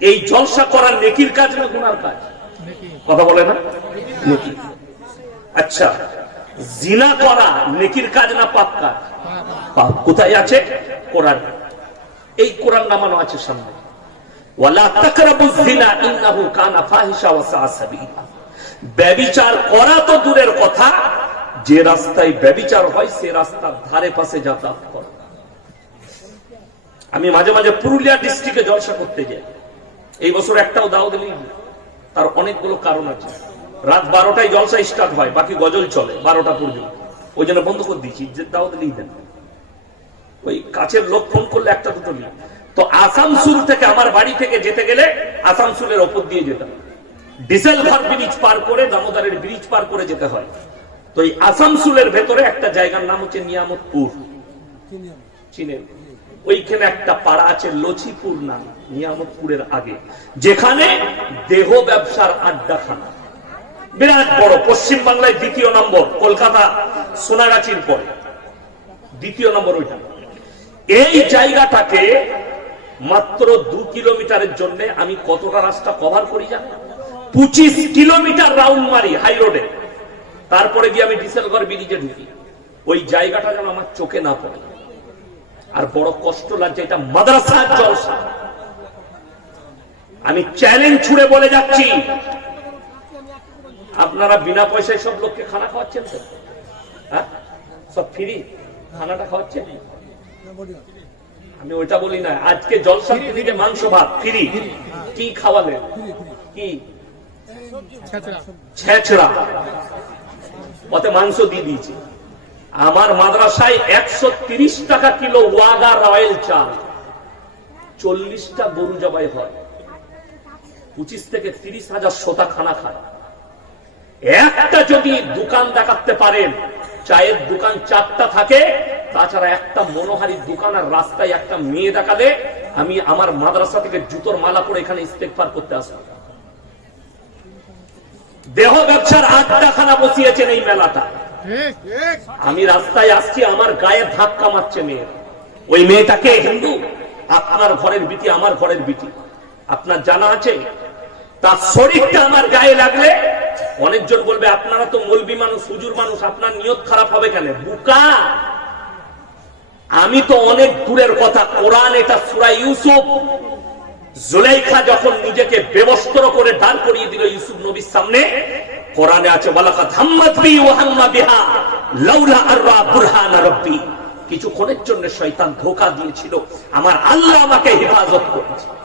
এই জলসা করার নেকির কাজ না গুনার কাজ? কথা বলে না? নেকি। আচ্ছা, জিনা করা নেকির কাজ না পাপ কাজ? পাপ। কোথায় আছে? কোরআন। এই কোরআন নামানো আছে সামনে, ওয়ালা তাকরাবুজ জিনা ইন্নাহু কানা ফাহিশা ওয়া সাআ সাবিলা। ব্যভিচার করা তো দূরের কথা, যে রাস্তায় ব্যভিচার হয় সে রাস্তার ধারে পাশে যাতায়াত করা। আমি মাঝে মাঝে পুরুলিয়া ডিস্ট্রিক্টে জলসা করতে যাই। এই বছর একটাও দাওয়াত দিই, তার অনেকগুলো কারণ আছে। রাত 12টায় জলসা স্টার্ট হয়, বাকি গজল চলে 12টা পর্যন্ত। ওই জন্য বন্ধ করে দিয়েছি, যে দাওয়াত দিই দেন। ওই কাছের লোক ফোন করলে একটা দুটো নিই। তো আসানসোল থেকে আমার বাড়ি থেকে যেতে গেলে আসানসোলের ওপর দিয়ে যেতাম, ডিসেলভার ব্রিজ পার করে, দামোদরের ব্রিজ পার করে যেতে হয়। তো এই আসানসোলের ভেতরে একটা জায়গার নাম হচ্ছে নিয়ামতপুর, চীনের। ওইখানে একটা পাড়া আছে লচিপুর নাম, নিয়ামতপুরের আগে, যেখানে দেহ ব্যবসার আড্ডাখানা বিরাট বড়। পশ্চিম বাংলায় 2য় নম্বর, কলকাতা সোনাগাছির পরে 2য় নম্বর ওইটা। এই জায়গাটাকে মাত্র 2 কিলোমিটারের জন্য আমি কতটা রাস্তা কভার করি জানি? 25 কিলোমিটার রাউন্ড মারি হাই রোডে, তারপরে গিয়ে আমি ডিসেলগড় ব্রিজে ঢুকি। ওই জায়গাটা যেন আমার চোখে না পড়ে। আর বড় কষ্ট লাগছে, এটা মাদ্রাসার জলসা। আমি চ্যালেঞ্জ ছুড়ে বলে যাচ্ছি, আপনারা বিনা পয়সায় সব লোককে খানা খাওয়াচ্ছেন তো? হ্যাঁ, সব ফ্রি খানাটা খাওয়াচ্ছেন? আমি ওইটা বলি না। আজকে জলসা থেকে মাংস ভাত ফ্রি। কি খাওয়ালেন? কি? ছেঁচড়া, ওতে মাংস দিয়ে দিয়েছি। আমার মাদ্রাসায় 130 টাকা কিলো ওয়াগা রয়্যাল চাল, 40টা গরু জবাই হয়, 25 থেকে 30 হাজার শ্রোতা খানা খায়। একটা যদি দোকান দেখাতে পারেন, চায়ের দোকান 4টা থাকে, তাছাড়া একটা মনোহারীর দোকান আর রাস্তায় একটা মেয়ে দেখালে আমি আমার মাদ্রাসা থেকে জুতোর মালা পরে এখানে ইস্তেগফার করতে আসবো। দেহ ব্যবসার আড্ডাখানা বসিয়েছেন এই মেলাটা। আমি রাস্তায় আসছি, আমার গায়ে ধাক্কা মারছে মেয়ে। ওই মেয়েটাকে হিন্দু, আপনার ঘরের বিটি, আমার ঘরের বিটি। আপনার জানা আছে? তার শরীরটা আমার গায়ে লাগলে অনেকজন বলবে আপনারা তো মৌলবি মানুষ, হুজুর মানুষ, আপনার নিয়ত খারাপ হবে কেন? বুকা, আমি তো অনেক দূরের কথা। কোরআন এটা সূরা ইউসুফ, জুলাইখা যখন নিজেকে বেবস্ত্র করে দাঁড় করিয়ে দিল ইউসুফ নবীর সামনে, কোরআনে আছে ওয়ালাকাদ হাম্মাত বি ওয়া হাম্মা বিহা লাউলা আররা বুরহান রাব্বি। কিছুক্ষণের জন্য শয়তান ধোঁকা দিয়েছিল, আমার আল্লাহ আমাকে হেফাজত করেছে।